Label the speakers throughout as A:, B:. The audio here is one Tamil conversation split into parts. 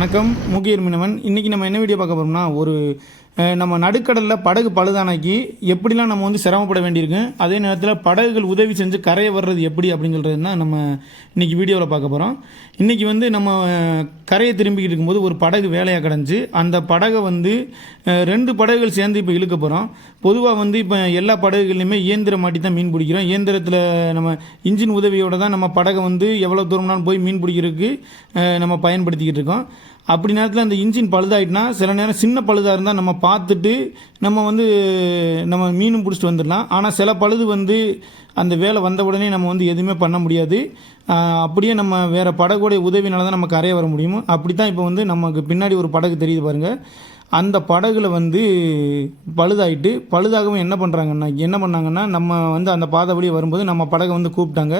A: வணக்கம். முகியர் மீனவன். இன்றைக்கி நம்ம என்ன வீடியோ பார்க்க போகிறோம்னா ஒரு நம்ம நடுக்கடலில் படகு பழுதானாக்கி எப்படிலாம் நம்ம வந்து சிரமப்பட வேண்டியிருக்கு அதே நேரத்தில் படகுகள் உதவி செஞ்சு கரையை வர்றது எப்படி அப்படிங்கிறது தான் நம்ம இன்றைக்கி வீடியோவில் பார்க்க போகிறோம் இன்றைக்கி வந்து நம்ம கரையை திரும்பிக்கிட்டு இருக்கும்போது ஒரு படகு வேலையாக கிடஞ்சி அந்த படகை வந்து ரெண்டு படகுகள் சேர்ந்து இப்போ இழுக்க போகிறோம் பொதுவாக வந்து இப்போ எல்லா படகுகள்லையுமே இயந்திரம் மாட்டி தான் மீன் பிடிக்கிறோம். இயந்திரத்தில் நம்ம இன்ஜின் உதவியோட தான் நம்ம படகை வந்து எவ்வளோ தூரம்னாலும் போய் மீன் பிடிக்கிறதுக்கு நம்ம பயன்படுத்திக்கிட்டு இருக்கோம். அப்படி நேரத்தில் அந்த இன்ஜின் பழுதாயிட்டுனா சில நேரம் சின்ன பழுதாக இருந்தால் நம்ம பார்த்துட்டு நம்ம வந்து நம்ம மீனும் பிடிச்சிட்டு வந்துடலாம். ஆனால் சில பழுது வந்து அந்த வேலை வந்த உடனே நம்ம வந்து எதுவுமே பண்ண முடியாது. அப்படியே நம்ம வேறு படகுடைய உதவினால தான் நம்ம கரையை வர முடியும். அப்படி தான் இப்போ வந்து நமக்கு பின்னாடி ஒரு படகு தெரியுது பாருங்கள் அந்த படகுல வந்து பழுதாயிட்டு பழுதாகவும் என்ன பண்ணுறாங்கன்னா என்ன பண்ணாங்கன்னா நம்ம வந்து அந்த பாதை வழியே வரும்போது நம்ம படகை வந்து கூப்பிட்டாங்க.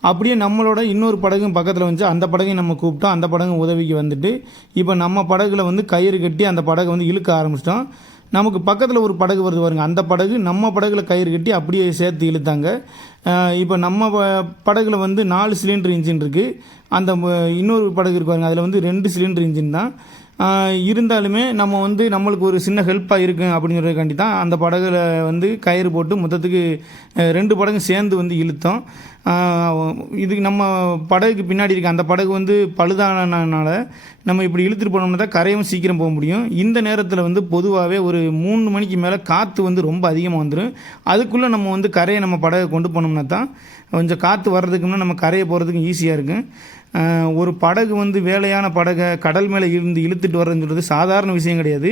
A: அப்படியே நம்மளோட இன்னொரு படகும் பக்கத்தில் வந்து அந்த படகையும் நம்ம கூப்பிட்டோம். அந்த படகு உதவிக்கு வந்துட்டு இப்போ நம்ம படகுல வந்து கயிறு கட்டி அந்த படகை வந்து இழுக்க ஆரம்பிச்சிட்டோம். நமக்கு பக்கத்தில் ஒரு படகு வருது பாருங்கள் அந்த படகு நம்ம படகுல கயிறு கட்டி அப்படியே சேர்த்து இழுத்தாங்க. இப்போ நம்ம ப- படகுல வந்து நாலு சிலிண்டர் இன்ஜின் இருக்குது அந்த இன்னொரு படகு இருக்கு அதில் வந்து ரெண்டு சிலிண்டர் இன்ஜின் தான். இருந்தாலுமே நம்ம வந்து நம்மளுக்கு ஒரு சின்ன ஹெல்ப்பாக இருக்கும் அப்படிங்கிறதுக்காண்டி தான் அந்த படகுல வந்து கயிறு போட்டு மொத்தத்துக்கு ரெண்டு படகும் சேர்ந்து வந்து இழுத்தோம். இதுக்கு நம்ம படகுக்கு பின்னாடி இருக்க அந்த படகு வந்து பழுதானனால நம்ம இப்படி இழுத்துட்டு போனோம்னா தான் கரையும் சீக்கிரம் போக முடியும். இந்த நேரத்தில் வந்து பொதுவாகவே ஒரு மூணு மணிக்கு மேலே காற்று வந்து ரொம்ப அதிகமாக வந்துடும் அதுக்குள்ளே நம்ம வந்து கரையை நம்ம படகை கொண்டு போனோம்னா தான் கொஞ்சம் காற்று வர்றதுக்கு முன்னே நம்ம கரையை போகிறதுக்கும் ஈஸியாக இருக்கும். ஒரு படகு வந்து வேலையான படகை கடல் மேலே இருந்து இழுத்துட்டு வர்றதுன்னு சொல்கிறது சாதாரண விஷயம் கிடையாது.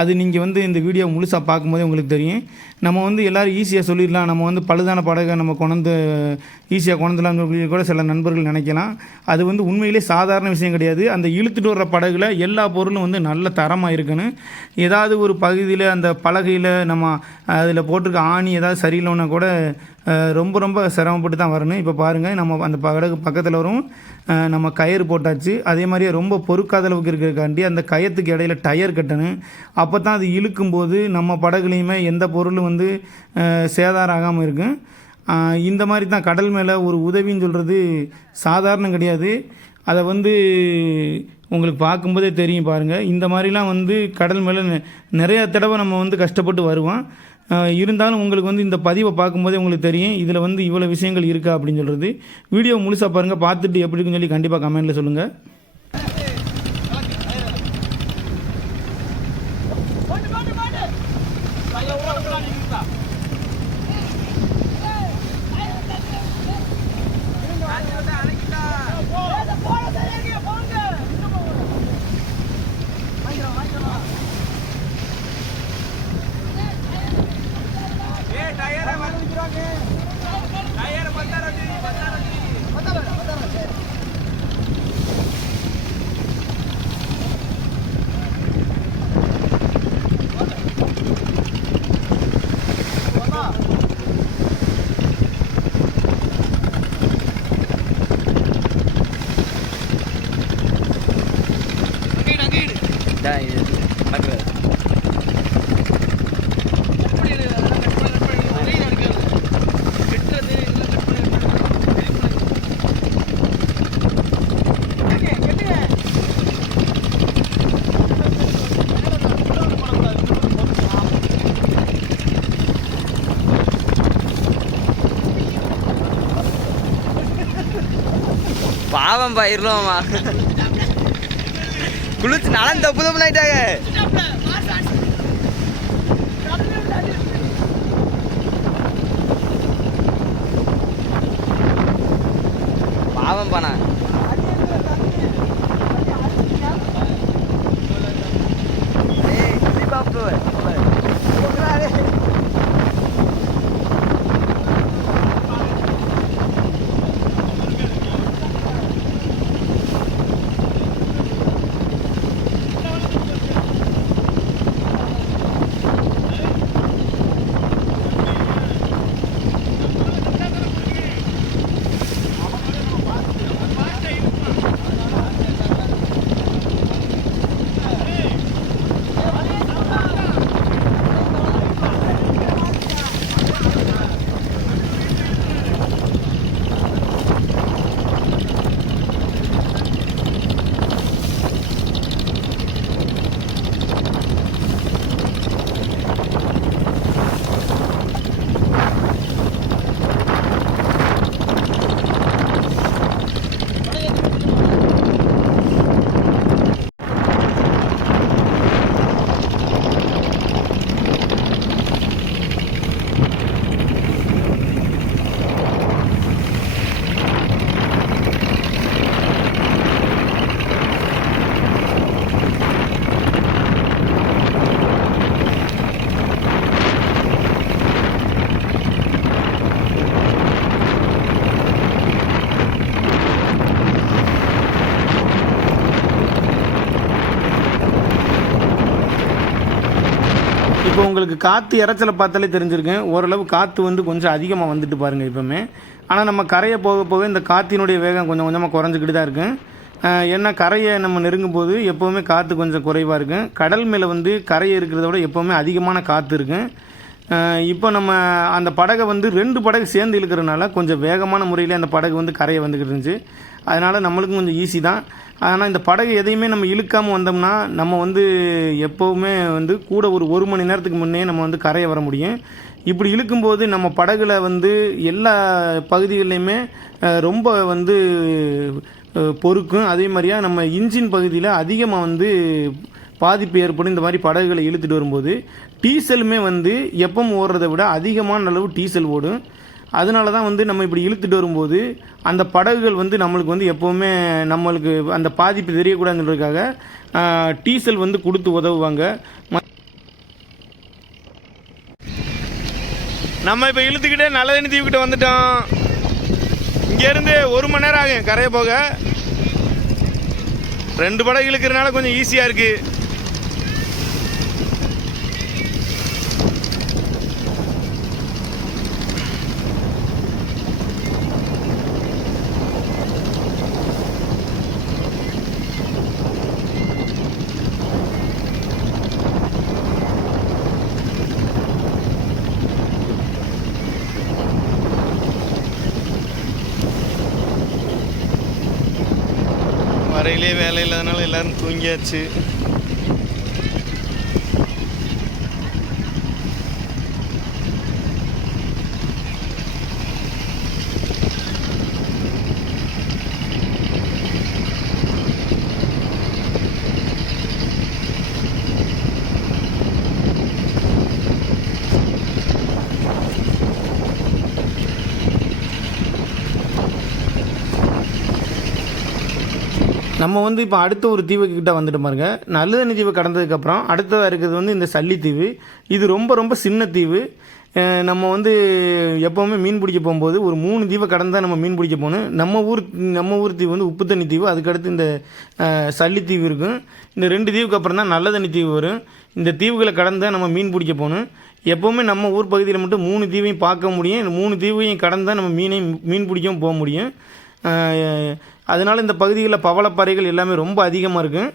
A: அது நீங்கள் வந்து இந்த வீடியோ முழுசாக பார்க்கும்போதே உங்களுக்கு தெரியும். நம்ம வந்து எல்லோரும் ஈஸியாக சொல்லிடலாம். நம்ம வந்து பழுதான படகை நம்ம கொண்டு ஈஸியாக கொண்டுலாம்னு கூட சில நண்பர்கள் நினைக்கலாம். அது வந்து உண்மையிலே சாதாரண விஷயம் கிடையாது. அந்த இழுத்துட்டு வர்ற படகுல எல்லா பொருளும் வந்து நல்ல தரமாக இருக்கணும். ஏதாவது ஒரு பகுதியில் அந்த பலகையில் நம்ம அதில் போட்டிருக்க ஆணி ஏதாவது சரியில்லைன்னா கூட ரொம்ப ரொம்ப சிரமப்பட்டு தான் வரணும். இப்போ பாருங்கள் நம்ம அந்த படகு பக்கத்தில் வரும். நம்ம கயிறு போட்டாச்சு. அதே மாதிரியே ரொம்ப பொறுக்காத அளவுக்கு இருக்கிறக்காண்டி அந்த கயத்துக்கு இடையில டயர் கட்டணும். அப்போ தான் அது இழுக்கும்போது நம்ம படகுலையுமே எந்த பொருளும் வந்து சேதாரம் ஆகாமல் இருக்கும். இந்த மாதிரி தான் கடல் மேலே ஒரு உதவின்னு சொல்கிறது சாதாரணம் கிடையாது. அதை வந்து உங்களுக்கு பார்க்கும்போதே தெரியும் பாருங்கள் இந்த மாதிரிலாம் வந்து கடல் மேலே நெ- நிறைய தடவை நம்ம வந்து கஷ்டப்பட்டு வருவோம். இருந்தாலும் உங்களுக்கு வந்து இந்த பதிவை பார்க்கும்போதே உங்களுக்கு தெரியும். இதில் வந்து இவ்வளோ விஷயங்கள் இருக்கா அப்படின்னு சொல்கிறது வீடியோ முழுசாக பாருங்கள் பார்த்துட்டு எப்படி இருக்குன்னு சொல்லி கண்டிப்பாக கமெண்ட்டில் சொல்லுங்கள்
B: இதான் இது நடக்கிறது பாவம் பயிரலாமா குளிச்சு நலன் தப்பு தப்பு ஆயிட்டாங்க பாவம் பானா
A: உங்களுக்கு காற்று இறைச்சலை பார்த்தாலே தெரிஞ்சிருக்கேன் ஓரளவு காற்று வந்து கொஞ்சம் அதிகமாக வந்துட்டு பாருங்கள் இப்போவுமே. ஆனால் நம்ம கரையை போக போக இந்த காற்றினுடைய வேகம் கொஞ்சம் கொஞ்சமாக குறைஞ்சிக்கிட்டு தான் இருக்கும் ஏன்னா கரையை நம்ம நெருங்கும் போது எப்போவுமே காற்று கொஞ்சம் குறைவாக இருக்கும் கடல் மேலே வந்து கரையை இருக்கிறத விட எப்போவுமே அதிகமான காற்று இருக்கும் இப்போ நம்ம அந்த படகை வந்து ரெண்டு படகு சேர்ந்து இழுக்கிறனால கொஞ்சம் வேகமான முறையில் அந்த படகு வந்து கரையை வந்துக்கிட்டு இருந்துச்சு. அதனால் நம்மளுக்கும் கொஞ்சம் ஈஸி தான். ஆனால் இந்த படகு எதையுமே நம்ம இழுக்காமல் வந்தோம்னா நம்ம வந்து எப்போவுமே வந்து கூட ஒரு ஒரு மணி நேரத்துக்கு முன்னே நம்ம வந்து கரையை வர முடியும். இப்படி இழுக்கும்போது நம்ம படகுல வந்து எல்லா பகுதிகள்லையுமே ரொம்ப வந்து பொறுக்கும். அதே மாதிரியா நம்ம இன்ஜின் பகுதியில் அதிகமாக வந்து பாதிப்பு ஏற்படும் இந்த மாதிரி படகுகளை இழுத்துட்டு வரும்போது. டீசலுமே வந்து எப்பவும் ஓடுறதை விட அதிகமான அளவு டீசல் ஓடும். அதனால தான் வந்து நம்ம இப்படி இழுத்துட்டு வரும்போது அந்த படகுகள் வந்து நம்மளுக்கு வந்து எப்போவுமே நம்மளுக்கு அந்த பாதிப்பு தெரியக்கூடாதுன்றதுக்காக டீசல் வந்து கொடுத்து உதவுவாங்க. நம்ம இப்போ இழுத்துக்கிட்டே நல்லதண்ணி தீவுக்கிட்ட வந்துட்டோம். இங்கேருந்து ஒரு மணி நேரம் ஆகும் கரையை போக. ரெண்டு படகு இழுக்கிறதுனால கொஞ்சம் ஈஸியாக இருக்குது வரையிலே வேலை இல்லாதனால எல்லாரும் தூங்கியாச்சு. நம்ம வந்து இப்போ அடுத்த ஒரு தீவுக்கிட்ட வந்துட்டு பாருங்க. நல்லதண்ணி தீவை கடந்ததுக்கப்புறம் அடுத்ததாக இருக்கிறது வந்து இந்த சல்லித்தீவு இது ரொம்ப ரொம்ப சின்ன தீவு. நம்ம வந்து எப்போவுமே மீன் பிடிக்க போகும்போது ஒரு மூணு தீவை கடந்து தான் நம்ம மீன் பிடிக்க போகணும். நம்ம ஊர் நம்ம ஊர் தீவு வந்து உப்பு தண்ணி தீவு. அதுக்கடுத்து இந்த அஹ், சல்லித்தீவு இருக்கும். இந்த ரெண்டு தீவுக்கு அப்புறம் தான் நல்ல தண்ணி தீவு வரும். இந்த தீவுகளை கடந்து தான் நம்ம மீன் பிடிக்க போகணும். எப்போவுமே நம்ம ஊர் பகுதியில் மட்டும் மூணு தீவையும் பார்க்க முடியும். இந்த மூணு தீவையும் கடந்து தான் நம்ம மீனையும் மீன் பிடிக்கவும் போக முடியும். அதனால் இந்த பகுதிகளில் பவளப்பாறைகள் எல்லாமே ரொம்ப அதிகமாக இருக்கும்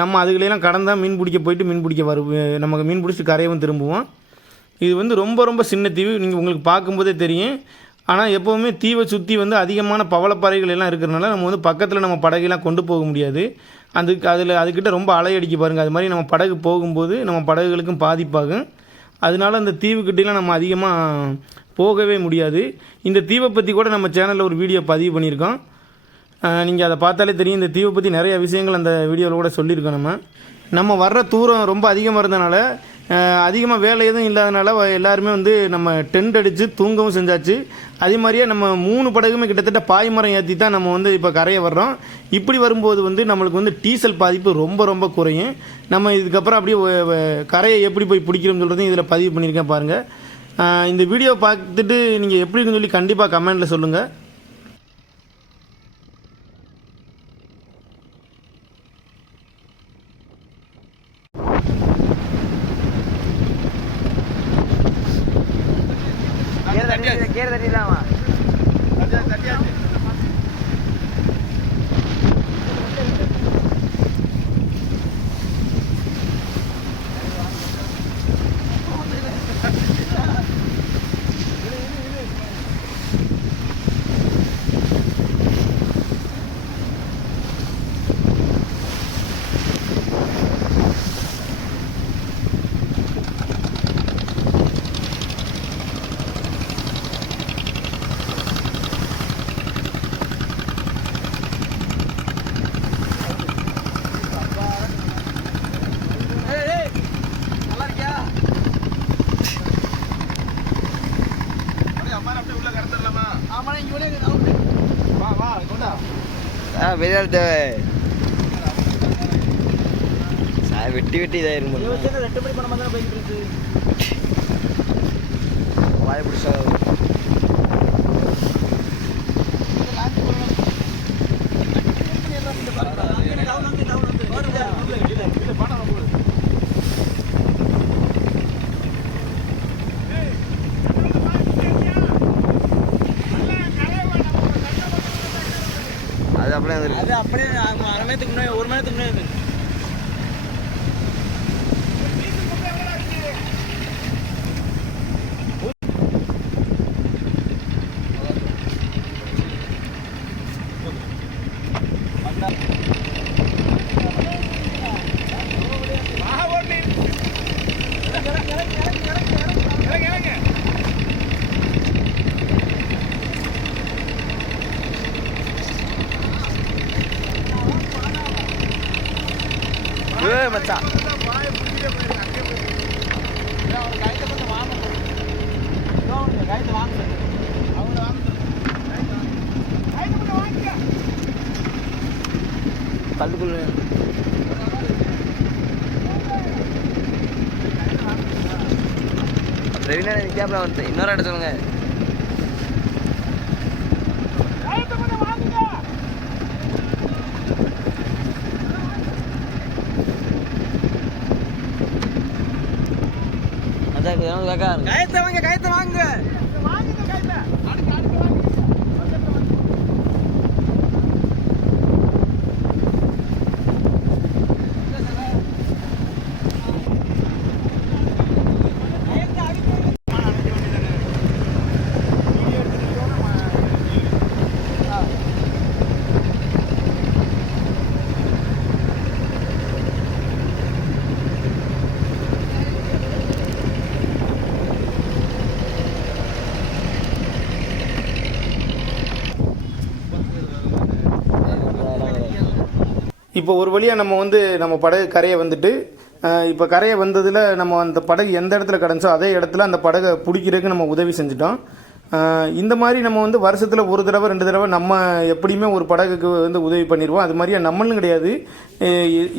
A: நம்ம அதுகளெல்லாம் கடந்தால் மீன் பிடிக்க போயிட்டு மீன் பிடிக்க வரு நமக்கு மீன் பிடிச்சிட்டு கரையவும் திரும்புவோம். இது வந்து ரொம்ப ரொம்ப சின்ன தீவு நீங்கள் உங்களுக்கு பார்க்கும்போதே தெரியும். ஆனால் எப்போவுமே தீவை சுற்றி வந்து அதிகமான பவளப்பாறைகள் எல்லாம் இருக்கிறனால நம்ம வந்து பக்கத்தில் நம்ம படகைலாம் கொண்டு போக முடியாது. அதுக்கு அதில் அதுக்கிட்ட ரொம்ப அலையடிக்க பாருங்கள் அது மாதிரி நம்ம படகு போகும்போது நம்ம படகுகளுக்கும் பாதிப்பாகும். அதனால அந்த தீவுக்கிட்டலாம் நம்ம அதிகமாக போகவே முடியாது. இந்த தீவை பற்றி கூட நம்ம சேனலில் ஒரு வீடியோ பதிவு பண்ணியிருக்கோம். நீங்கள் அதை பார்த்தாலே தெரியும். இந்த தீவை பற்றி நிறைய விஷயங்கள் அந்த வீடியோவில் கூட சொல்லியிருக்கோம் நம்ம. நம்ம வர்ற தூரம் ரொம்ப அதிகமாக இருந்தனால அதிகமாக வேலை எதுவும் இல்லாதனால எல்லாருமே வந்து நம்ம டென்ட் அடித்து தூங்கவும் செஞ்சாச்சு. அதே மாதிரியே நம்ம மூணு படகுமே கிட்டத்தட்ட பாய்மரம் ஏற்றி தான் நம்ம வந்து இப்போ கரையை வர்றோம். இப்படி வரும்போது வந்து நம்மளுக்கு வந்து டீசல் பாதிப்பு ரொம்ப ரொம்ப குறையும். நம்ம இதுக்கப்புறம் அப்படியே கரையை எப்படி போய் பிடிக்கிறோம்னு சொல்கிறதையும் இதில் பதிவு பண்ணியிருக்கேன் பாருங்கள் இந்த வீடியோ பார்த்துட்டு நீங்கள் எப்படி இருக்குன்னு சொல்லி கண்டிப்பாக கமெண்ட்டில் சொல்லுங்கள்
B: ઘેર ધરી தேவை. சார் வெட்டி வெட்டி இதாயிருக்கும் வாய பிடிச்சா அப்படியே வந்துருக்கு
C: அது அப்படியே அரை மணி நேரத்துக்கு முன்னாடி ஒரு மணி நேரத்துக்கு முன்னாடி
B: கல்லுக்குள்ள ரெவினா கேப்ல வந்து இன்னொரு இடம் சொல்லுங்க. அதான் காக்கா
C: கயத்தை வாங்க கயத்தை வாங்க.
A: இப்போ ஒரு வழியாக நம்ம வந்து நம்ம படகு கரையை வந்துட்டு இப்போ கரையை வந்ததில் நம்ம அந்த படகு எந்த இடத்துல கிடந்துச்சோ அதே இடத்துல அந்த படகை பிடிக்கிறதுக்கு நம்ம உதவி செஞ்சுட்டோம். இந்த மாதிரி நம்ம வந்து வருஷத்தில் ஒரு தடவை ரெண்டு தடவை நம்ம எப்படியுமே ஒரு படகுக்கு வந்து உதவி பண்ணிடுவோம் அது மாதிரியே நம்மளும் கிடையாது.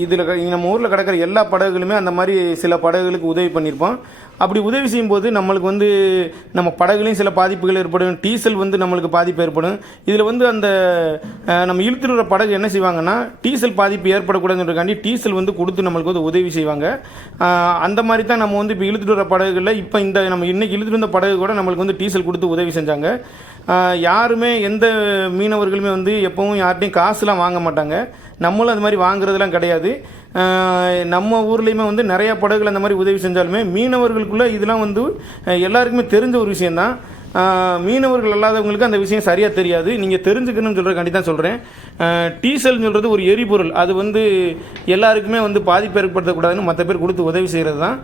A: இதில் நம்ம ஊரில் கிடக்கிற எல்லா படகுகளுமே அந்த மாதிரி சில படகுகளுக்கு உதவி பண்ணியிருப்போம் அப்படி உதவி செய்யும்போது நம்மளுக்கு வந்து நம்ம படகுலையும் சில பாதிப்புகள் ஏற்படும். டீசல் வந்து நம்மளுக்கு பாதிப்பு ஏற்படும். இதில் வந்து அந்த நம்ம இழுத்துட்டு வர படகு என்ன செய்வாங்கன்னா டீசல் பாதிப்பு ஏற்படக்கூடாதுன்றக்காண்டி டீசல் வந்து கொடுத்து நம்மளுக்கு வந்து உதவி செய்வாங்க. அந்த மாதிரி தான் நம்ம வந்து இப்போ இழுத்துட்டு வர படகுகளில் இப்போ இந்த நம்ம இன்றைக்கி இழுத்துட்டு வந்த படகு கூட நம்மளுக்கு வந்து டீசல் கொடுத்து உதவி செஞ்சாங்க. யாருமே எந்த மீனவர்களுமே வந்து எப்பவும் யார்ட்டையும் காசுலாம் வாங்க மாட்டாங்க. நம்மளும் அது மாதிரி வாங்குறதுலாம் கிடையாது. நம்ம ஊர்லேயுமே வந்து நிறைய படகுகள் அந்த மாதிரி உதவி செஞ்சாலுமே மீனவர்களுக்குள்ளே இதெல்லாம் வந்து எல்லாருக்குமே தெரிஞ்ச ஒரு விஷயந்தான் மீனவர்கள் அல்லாதவங்களுக்கு அந்த விஷயம் சரியாக தெரியாது. நீங்கள் தெரிஞ்சுக்கணும்னு சொல்கிறக்காண்டி தான் சொல்கிறேன் டீசல்னு சொல்கிறது ஒரு எரிபொருள். அது வந்து எல்லாருக்குமே வந்து பாதிப்பு ஏற்படுத்தக்கூடாதுன்னு மற்ற பேர் கொடுத்து உதவி செய்கிறது தான்